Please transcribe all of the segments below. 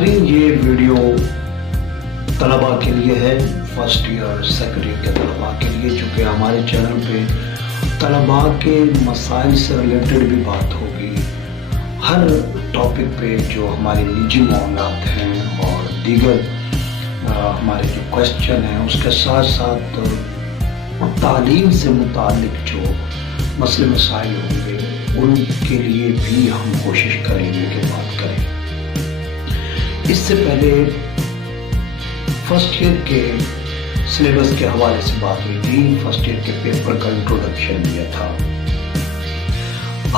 नाजरीन, ये वीडियो तलबा के लिए है, फर्स्ट ईयर सेकंड ईयर के तलबा के लिए, चूँकि हमारे चैनल पे तलबा के मसाइल से रिलेटेड भी बात होगी। हर टॉपिक पे जो हमारे निजी मामलात हैं और दीगर हमारे जो क्वेश्चन हैं, उसके साथ साथ तालीम से मुतालिक जो मसले मसाइल होंगे उनके लिए भी हम कोशिश करेंगे कि बात करें। इससे पहले फर्स्ट ईयर के सिलेबस के हवाले से बात हुई थी, फर्स्ट ईयर के पेपर का इंट्रोडक्शन दिया था।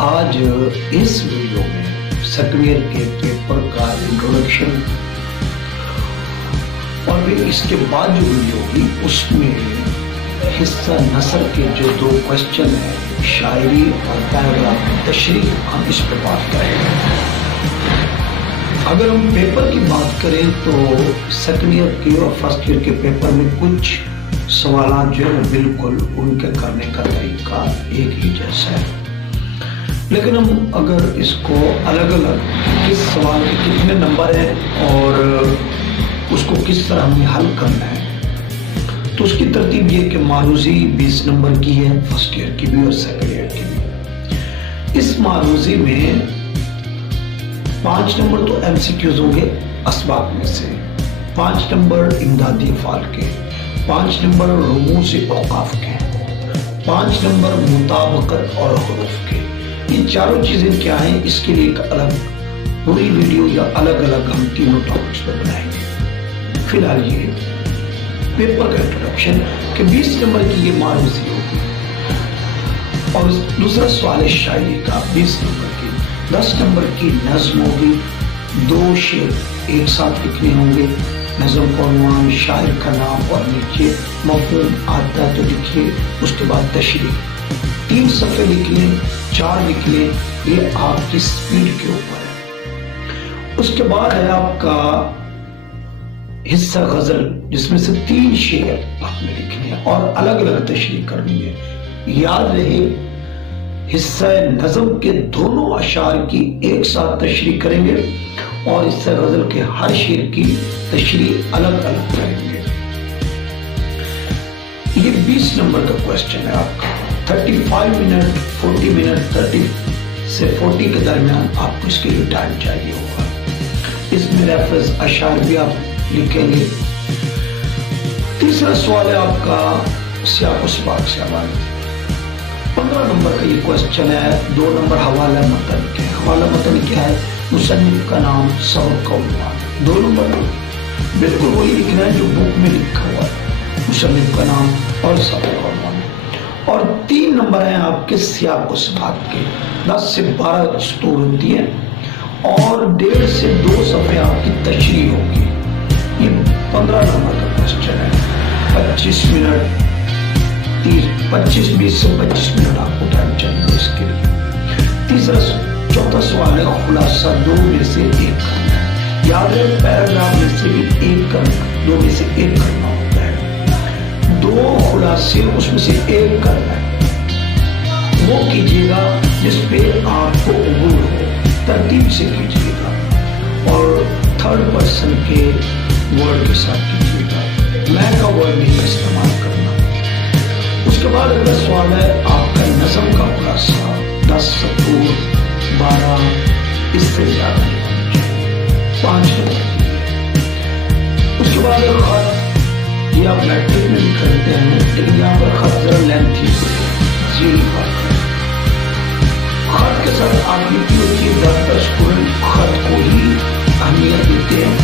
आज इस वीडियो में सेकंड ईयर के पेपर का इंट्रोडक्शन और फिर इसके बाद जो वीडियो होगी उसमें हिस्सा नसर के जो 2 क्वेश्चन हैं, शायरी और पैराग्राफ की तशरीह, हम इस पर बात करेंगे। अगर हम पेपर की बात करें तो सेकंड ईयर के और फर्स्ट ईयर के पेपर में कुछ सवाल जो है बिल्कुल उनके करने का तरीका एक ही जैसा है, लेकिन हम अगर इसको अलग अलग किस सवाल के कितने नंबर हैं और उसको किस तरह हमें हल करना है, तो उसकी तरतीब ये कि मारूजी 20 नंबर की है, फर्स्ट ईयर की भी और सेकंड ईयर की भी। इस मारूजी में 5 नंबर तो एमसीक्यूज होंगे असबाब में से, 5 नंबर इमदादी अफ़आल के, 5 नंबर रुमूज़ औक़ाफ़ के, 5 नंबर मुताबकत और हुरूफ के। ये चारों चीज़ें क्या हैं, इसके लिए एक अलग पूरी वीडियो या अलग अलग हम तीनों टॉपिक्स पर बनाएंगे। फिलहाल ये पेपर का इंट्रोडक्शन कि 20 नंबर की ये मारूजी होगी और दूसरा सवाल है शायरी का 20 नंबर की, 10 नंबर की नज़्म होगी, 2 शेर एक साथ लिखने होंगे, नज़्म का उन्वान, शायर का नाम और नीचे मफ़हूम आता तो लिखिए, उसके बाद तशरीह, 3 सफ़े लिख लें, 4 लिख लें, ये आपकी स्पीड के ऊपर है। उसके बाद है आपका हिस्सा गजल, जिसमें से 3 शेर आपने लिखने हैं और अलग अलग तशरीह करनी है। याद रहे हिस्सा नज़म के दोनों अशार की एक साथ तशरीह करेंगे और हिस्सा गजल के हर शेर की तशरीह अलग अलग करेंगे। ये 20 नंबर का क्वेश्चन है आपका, 35 मिनट 40 मिनट 30 से 40 के दरमियान आपको इसके लिए टाइम चाहिए होगा। इसमें रेफरेंस अशार भी आप लिखेंगे। तीसरा सवाल है आपका सियाक व सबाक से हवाले, 15 नंबर का ये क्वेश्चन है, 2 नंबर हवाला मतन के। हवाला मतन क्या है, मुसन्निफ का नाम, सबक का उन्वान। 2 नंबर बिल्कुल वही लिखना है जो बुक में लिखा हुआ है, मुसन्निफ का नाम और सबक का उन्वान। और 3 नंबर है आपके सियाक व सबाक के, 10 से 12 सतूर होती है और 1.5 से 2 सफ़े आपकी तशरीह होगी। ये 15 नंबर का क्वेश्चन है, 25 मिनट 20 से 25 मिनट आपको टाइम चाहिए इसके लिए। चौथा सवाल है खुलासा 2 में से 1 करना है। याद है पैराग्राफ में से भी 1 करना, 2 में से 1 करना होता है। 2 खुलासे उसमें से 1 करना है, वो कीजिएगा जिसपे आपको उबूर हो, तरतीब से कीजिएगा और थर्ड पर्सन के वर्ड के साथ कीजिएगा, मैं का वर्ड नहीं इस्तेमाल करना। उसके बाद अगला सवाल है आपका नज़म का खुलासा, 10 सतूर 12, इससे ज्यादा नहीं होना चाहिए, 5 नंबर के लिए। उसके बाद खत, ये आप मैट्रिक में भी करते हैं, लेकिन यहाँ पर खत जरा लेंथी जी खत के साथ आप लिखिए कि ज़्यादातर स्टूडेंट खत को ही अहमियत देते हैं।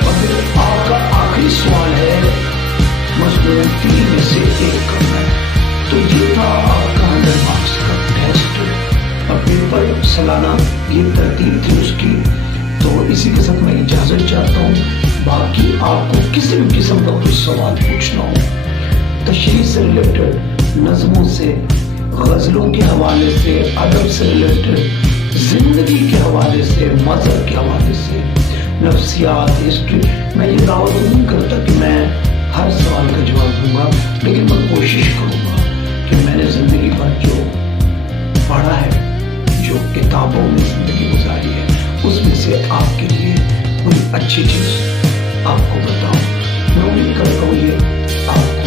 और फिर आपका आखिरी सवाल है मजमून 3 में से 1 करना है। तो ये था आपका 100 मार्क्स का टेस्ट और पेपर सालाना, ये तरतीब थी उसकी। तो इसी के साथ मैं इजाज़त चाहता हूँ। बाकी आपको किसी भी किस्म का कोई सवाल पूछना हो, तशरीह से रिलेटेड, नज़मों से, गज़लों के हवाले से, अदब से रिलेटेड, जिंदगी के हवाले से, मज़हब के हवाले से, नफ्सियात, हिस्ट्री, मैं ये दावा नहीं करता कि मैं हर सवाल का जवाब दूंगा, लेकिन मैं कोशिश करूंगा कि मैंने ज़िंदगी भर जो पढ़ा है, जो किताबों में ज़िंदगी गुजारी है, उसमें से आपके लिए कोई अच्छी चीज आपको बताऊं। मैं उम्मीद करता हूँ ये आपको